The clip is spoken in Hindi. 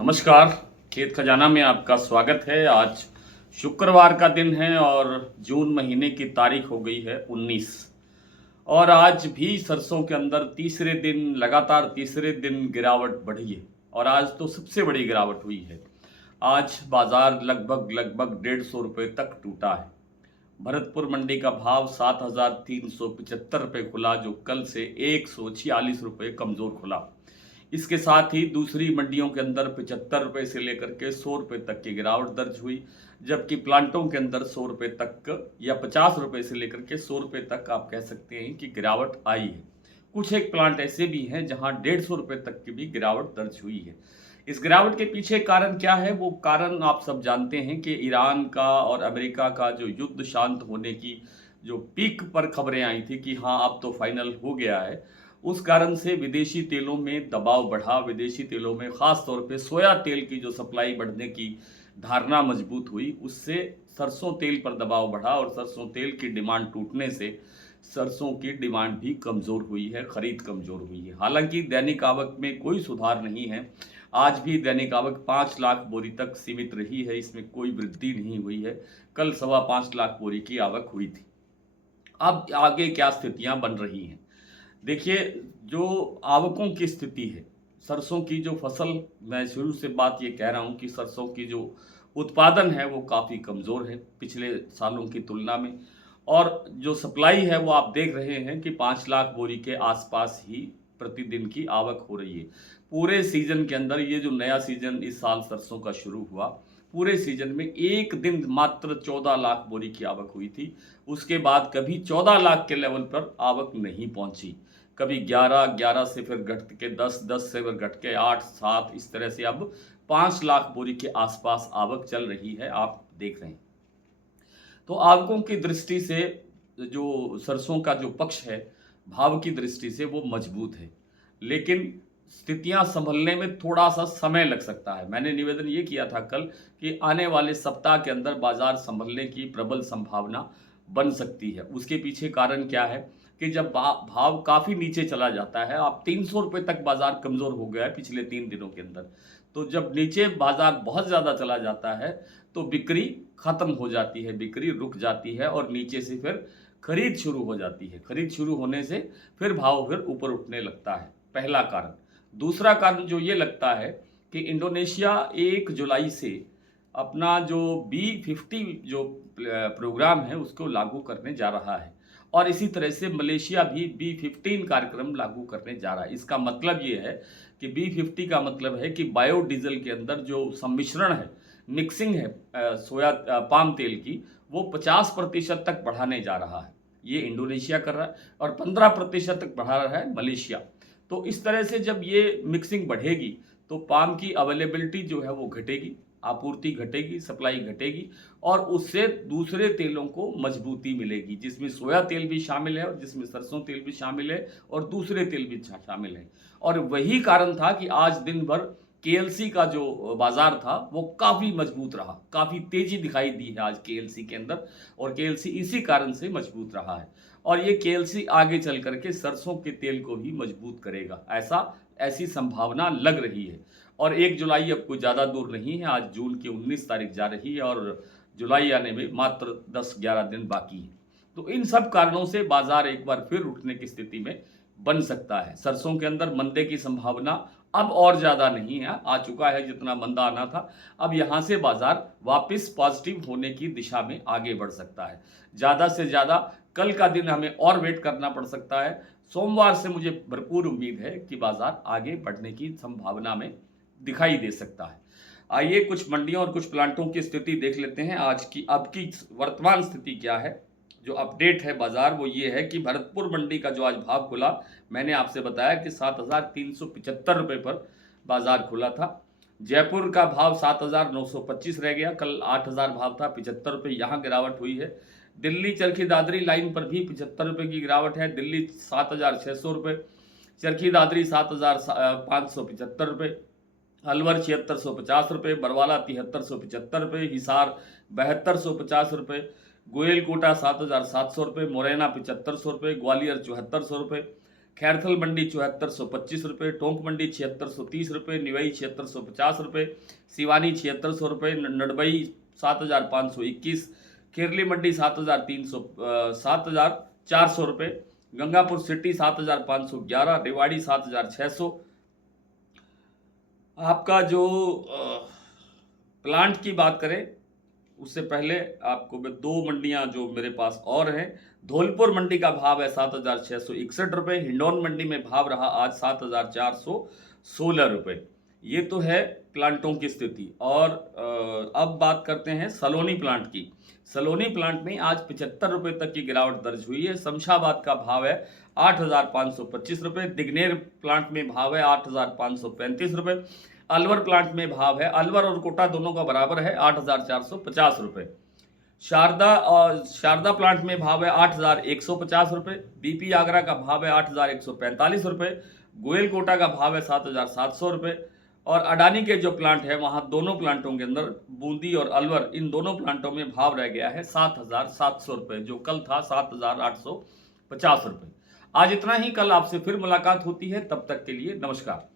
नमस्कार। खेत खजाना में आपका स्वागत है। आज शुक्रवार का दिन है और जून महीने की तारीख हो गई है 19। और आज भी सरसों के अंदर तीसरे दिन गिरावट बढ़ी है और आज तो सबसे बड़ी गिरावट हुई है। आज बाजार लगभग लगभग 150 रुपये तक टूटा है। भरतपुर मंडी का भाव 7,375 रुपये खुला, जो कल से 146 रुपये कमजोर खुला। इसके साथ ही दूसरी मंडियों के अंदर 75 रुपये से लेकर के 100 रुपये तक की गिरावट दर्ज हुई, जबकि प्लांटों के अंदर 100 रुपये तक या 50 रुपये से लेकर के 100 रुपये तक आप कह सकते हैं कि गिरावट आई है। कुछ एक प्लांट ऐसे भी हैं जहां 150 रुपये तक की भी गिरावट दर्ज हुई है। इस गिरावट के पीछे कारण क्या है? वो कारण आप सब जानते हैं कि ईरान का और अमेरिका का जो युद्ध शांत होने की जो पीक पर खबरें आई थी कि हाँ अब तो फाइनल हो गया है, उस कारण से विदेशी तेलों में दबाव बढ़ा। विदेशी तेलों में खास तौर पे सोया तेल की जो सप्लाई बढ़ने की धारणा मजबूत हुई, उससे सरसों तेल पर दबाव बढ़ा और सरसों तेल की डिमांड टूटने से सरसों की डिमांड भी कमज़ोर हुई है, खरीद कमज़ोर हुई है। हालांकि दैनिक आवक में कोई सुधार नहीं है। आज भी दैनिक आवक 5 लाख बोरी तक सीमित रही है, इसमें कोई वृद्धि नहीं हुई है। कल 5.25 लाख बोरी की आवक हुई थी। अब आगे क्या स्थितियां बन रही हैं? देखिए, जो आवकों की स्थिति है, सरसों की जो फसल, मैं शुरू से बात ये कह रहा हूँ कि सरसों की जो उत्पादन है वो काफ़ी कमज़ोर है पिछले सालों की तुलना में। और जो सप्लाई है वो आप देख रहे हैं कि 5 लाख बोरी के आसपास ही प्रतिदिन की आवक हो रही है। पूरे सीजन के अंदर ये जो नया सीजन इस साल सरसों का शुरू हुआ, पूरे सीजन में एक दिन मात्र 14 लाख बोरी की आवक हुई थी। उसके बाद कभी 14 लाख के लेवल पर आवक नहीं पहुंची। कभी 11 से फिर घट के 10 से फिर घट के 8 7, इस तरह से अब 5 लाख बोरी के आसपास आवक चल रही है, आप देख रहे हैं। तो आवकों की दृष्टि से जो सरसों का जो पक्ष है, भाव की दृष्टि से वो मजबूत है, लेकिन स्थितियां संभलने में थोड़ा सा समय लग सकता है। मैंने निवेदन ये किया था कल कि आने वाले सप्ताह के अंदर बाजार संभलने की प्रबल संभावना बन सकती है। उसके पीछे कारण क्या है कि जब भाव काफ़ी नीचे चला जाता है, आप 300 रुपये तक बाजार कमज़ोर हो गया है पिछले 3 दिनों के अंदर, तो जब नीचे बाजार बहुत ज़्यादा चला जाता है तो बिक्री खत्म हो जाती है, बिक्री रुक जाती है और नीचे से फिर खरीद शुरू हो जाती है। खरीद शुरू होने से फिर भाव फिर ऊपर उठने लगता है, पहला कारण। दूसरा कारण जो ये लगता है कि इंडोनेशिया 1 जुलाई से अपना जो B50 जो प्रोग्राम है उसको लागू करने जा रहा है और इसी तरह से मलेशिया भी B15 कार्यक्रम लागू करने जा रहा है। इसका मतलब ये है कि B50 का मतलब है कि बायोडीजल के अंदर जो सम्मिश्रण है, मिक्सिंग है पाम तेल की, वो 50% तक बढ़ाने जा रहा है। ये इंडोनेशिया कर रहा है और 15% तक बढ़ा रहा है मलेशिया। तो इस तरह से जब ये मिक्सिंग बढ़ेगी तो पाम की अवेलेबिलिटी जो है वो घटेगी, आपूर्ति घटेगी, सप्लाई घटेगी और उससे दूसरे तेलों को मजबूती मिलेगी, जिसमें सोया तेल भी शामिल है और जिसमें सरसों तेल भी शामिल है और दूसरे तेल भी शामिल है। और वही कारण था कि आज दिन भर केएलसी का जो बाजार था वो काफ़ी मजबूत रहा, काफ़ी तेज़ी दिखाई दी है आज केएलसी के अंदर और केएलसी इसी कारण से मजबूत रहा है। और ये केएलसी आगे चल करके सरसों के तेल को भी मजबूत करेगा, ऐसी संभावना लग रही है। और 1 जुलाई अब कोई ज़्यादा दूर नहीं है, आज जून की 19 तारीख जा रही है और जुलाई आने में मात्र 10-11 दिन बाकी है। तो इन सब कारणों से बाजार एक बार फिर उठने की स्थिति में बन सकता है। सरसों के अंदर मंदे की संभावना अब और ज़्यादा नहीं है, आ चुका है जितना मंदा आना था। अब यहाँ से बाजार वापस पॉजिटिव होने की दिशा में आगे बढ़ सकता है। ज़्यादा से ज़्यादा कल का दिन हमें और वेट करना पड़ सकता है। सोमवार से मुझे भरपूर उम्मीद है कि बाजार आगे बढ़ने की संभावना में दिखाई दे सकता है। आइए कुछ मंडियों और कुछ प्लांटों की स्थिति देख लेते हैं। आज की अब की वर्तमान स्थिति क्या है, जो अपडेट है बाजार, वो ये है कि भरतपुर मंडी का जो आज भाव खुला, मैंने आपसे बताया कि 7,375 रुपये पर बाजार खुला था। जयपुर का भाव 7,925 रह गया, कल 8,000 भाव था, 75 रुपये यहाँ गिरावट हुई है। दिल्ली चरखी दादरी लाइन पर भी 75 रुपये की गिरावट है। दिल्ली 7,600 रुपये, चरखी दादरी 7,575 रुपये, अलवर 7,650 रुपये, बरवाला 7,375 रुपये, हिसार 7,250 रुपये, गोयल कोटा 7,700 रुपये, मुरैना 7,500 रुपये, ग्वालियर 7,400 रुपये, खैरथल मंडी 7425 रुपये, टोंक मंडी 7630 रुपये, निवई 7650 रुपये, सिवानी 7600 रुपये, नडबई 7521, केरली मंडी 7400 रुपये, गंगापुर सिटी 7511, रेवाड़ी 7600। आपका जो प्लांट की बात करें उससे पहले आपको मैं दो मंडियां जो मेरे पास और हैं। धौलपुर मंडी का भाव है 7661 रुपये, हिंडौन मंडी में भाव रहा आज 7416 रुपये। ये तो है प्लांटों की स्थिति। और अब बात करते हैं सलोनी प्लांट की। सलोनी प्लांट में आज 75 रुपये तक की गिरावट दर्ज हुई है। शमशाबाद का भाव है 8525 रुपये, दिग्नेर प्लांट में भाव है 8535 रुपये, अलवर प्लांट में भाव है, अलवर और कोटा दोनों का बराबर है, 8450 रुपये। शारदा प्लांट में भाव है 8150 रुपये, बीपी आगरा का भाव है 8145 रुपये, गोयल कोटा का भाव है 7700 रुपये। और अडानी के जो प्लांट है वहाँ दोनों प्लांटों के अंदर बूंदी और अलवर, इन दोनों प्लांटों में भाव रह गया है 7700 रुपये, जो कल था 7850 रुपये। आज इतना ही, कल आपसे फिर मुलाकात होती है, तब तक के लिए नमस्कार।